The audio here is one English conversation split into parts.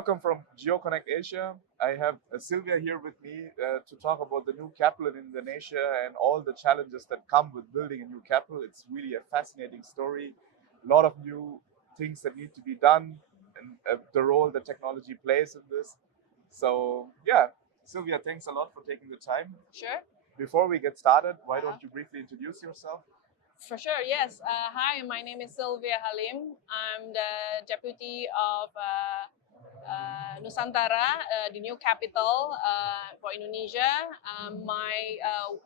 welcome from Geo Connect Asia. I have Silvia here with me to talk about the new capital in Indonesia and all the challenges that come with building a new capital. It's really a fascinating story. A lot of new things that need to be done and the role that technology plays in this. So yeah, Silvia, thanks a lot for taking the time. Sure. Before we get started, why don't you briefly introduce yourself? For sure, yes. Hi, my name is Silvia Halim. I'm the deputy of Nusantara, the new capital for Indonesia. My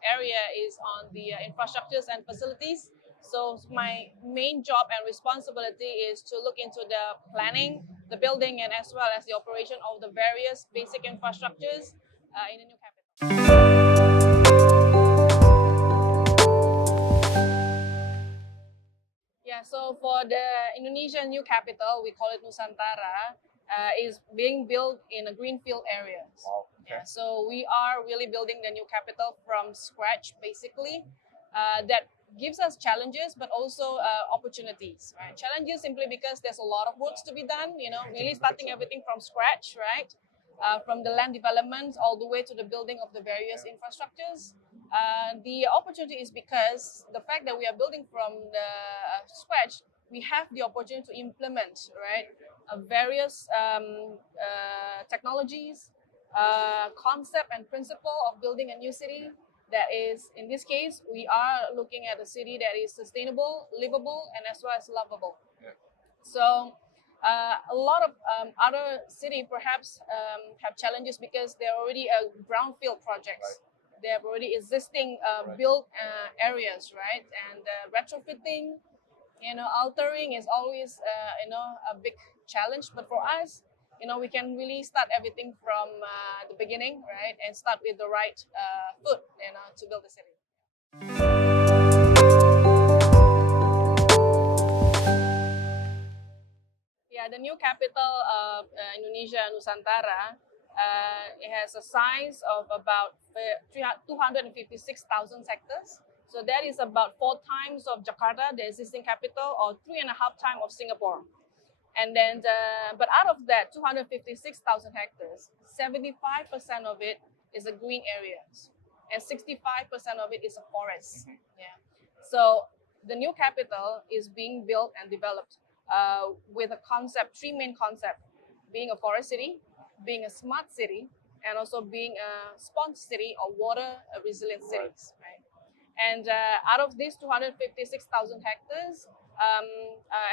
area is on the infrastructures and facilities. So my main job and responsibility is to look into the planning, the building, and as well as the operation of the various basic infrastructures in the new capital. Yeah, so for the Indonesian new capital, we call it Nusantara, is being built in a greenfield areas. Wow. Okay. Yeah, so we are really building the new capital from scratch, basically. That gives us challenges, but also opportunities. Right? Challenges simply because there's a lot of work to be done. Really starting everything from scratch, right? From the land development all the way to the building of the various infrastructures. The opportunity is because the fact that we are building from the scratch, we have the opportunity to implement, right, various technologies, concept and principle of building a new city. That is, in this case, we are looking at a city that is sustainable, livable, and as well as lovable. Yeah. So a lot of other cities perhaps have challenges because they're already brownfield projects. Right. They have already existing built areas, right? And retrofitting, altering is always, a big challenge. But for us, we can really start everything from the beginning, right? And start with the right foot, to build the city. Yeah, the new capital of Indonesia, Nusantara, it has a size of about 256,000 hectares. So that is about 4 times of Jakarta, the existing capital, or 3.5 times of Singapore. And then, but out of that 256,000 hectares, 75% of it is a green areas, and 65% of it is a forest. Mhm. Yeah. So the new capital is being built and developed with a concept, 3 main concepts: being a forest city, being a smart city, and also being a sponge city or water resilient cities. Right. And out of these 256,000 hectares,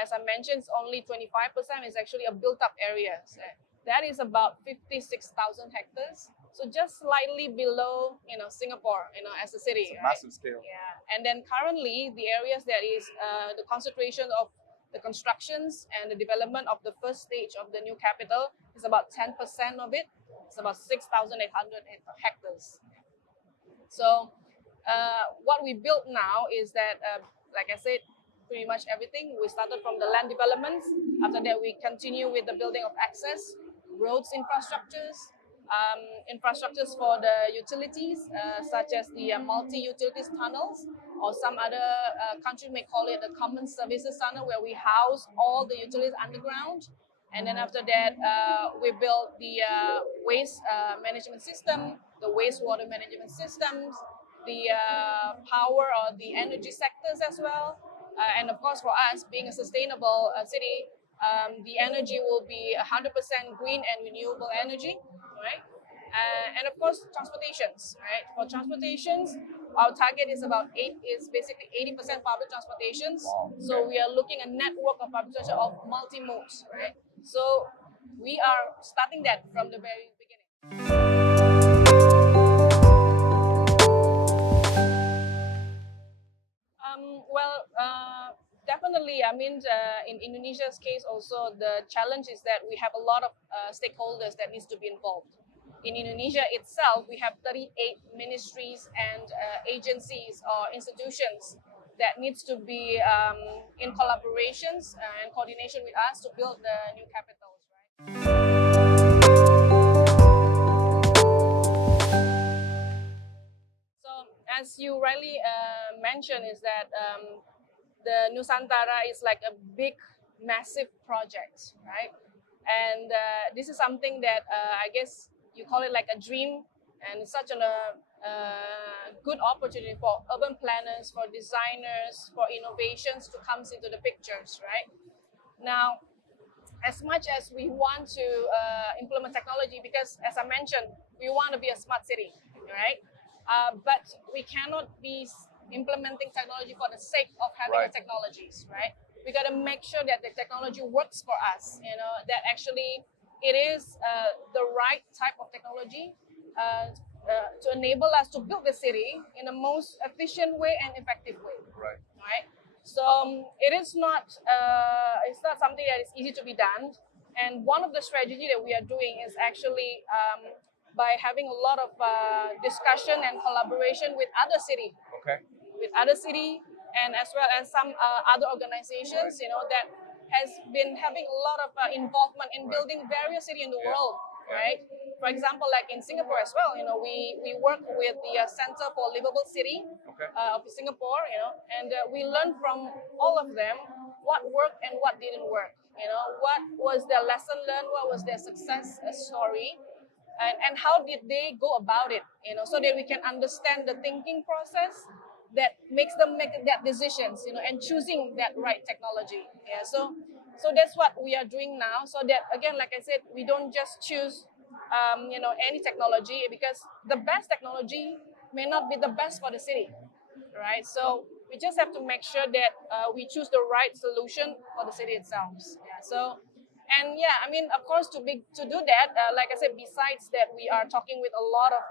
as I mentioned, only 25% is actually a built-up area. So that is about 56,000 hectares. So just slightly below, Singapore, as a city. It's a right? massive scale. Yeah. And then currently, the areas that is the concentration of the constructions and the development of the first stage of the new capital is about 10% of it. It's about 6,800 hectares. So what we built now is that, like I said, pretty much everything. We started from the land developments. After that, we continue with the building of access, roads infrastructures, infrastructures for the utilities, such as the multi-utilities tunnels, or some other countries may call it the common services tunnel, where we house all the utilities underground. And then after that, we built the waste management system, the wastewater management systems, the power or the energy sectors as well. And of course, for us, being a sustainable city, the energy will be 100% green and renewable energy, right? And of course, transportations, right? For transportations, our target is basically 80% public transportations. Wow. So we are looking at a network of public transportation of multi-modes, right? So we are starting that from the very beginning. Definitely. I mean, in Indonesia's case, also the challenge is that we have a lot of stakeholders that needs to be involved. In Indonesia itself, we have 38 ministries and agencies or institutions that needs to be in collaborations and coordination with us to build the new capitals, right? So, as you rightly mentioned, is that the Nusantara is like a big, massive project, right? And this is something that I guess you call it like a dream, and it's such a good opportunity for urban planners, for designers, for innovations to come into the pictures, right? Now, as much as we want to implement technology, because as I mentioned, we want to be a smart city, right? But we cannot be implementing technology for the sake of having the technologies, right? We got to make sure that the technology works for us, that actually it is the right type of technology to enable us to build the city in the most efficient way and effective way. Right. So it is not it's not something that is easy to be done. And one of the strategy that we are doing is actually by having a lot of discussion and collaboration with other city, and as well as some other organizations, that has been having a lot of involvement in building various cities in the world, right? For example, like in Singapore as well, we work with the Center for Livable City of Singapore, and we learn from all of them what worked and what didn't work. What was their lesson learned, what was their success story, and how did they go about it, so that we can understand the thinking process that makes them make that decisions, and choosing that right technology. So that's what we are doing now, so that again, like I said, we don't just choose any technology, because the best technology may not be the best for the city, right? So we just have to make sure that we choose the right solution for the city itself. I mean, of course, to do that, like I said, besides that, we are talking with a lot of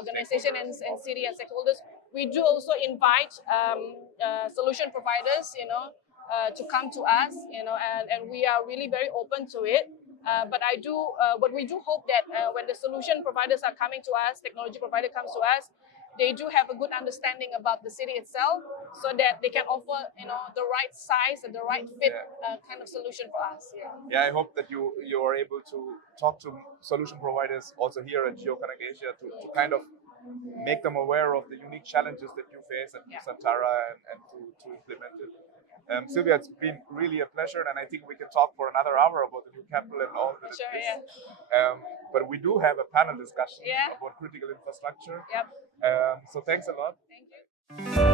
organizations and city and stakeholders. We do also invite solution providers, to come to us, and we are really very open to it. But we do hope that when the solution providers are coming to us, technology provider comes to us, they do have a good understanding about the city itself, so that they can offer, the right size and the right fit kind of solution for us. Yeah, I hope that you are able to talk to solution providers also here at Geo Connect Asia to kind of make them aware of the unique challenges that you face at Nusantara, and to implement it. Silvia, it's been really a pleasure, and I think we can talk for another hour about the new capital and all that. But we do have a panel discussion about critical infrastructure. So thanks a lot. Thank you.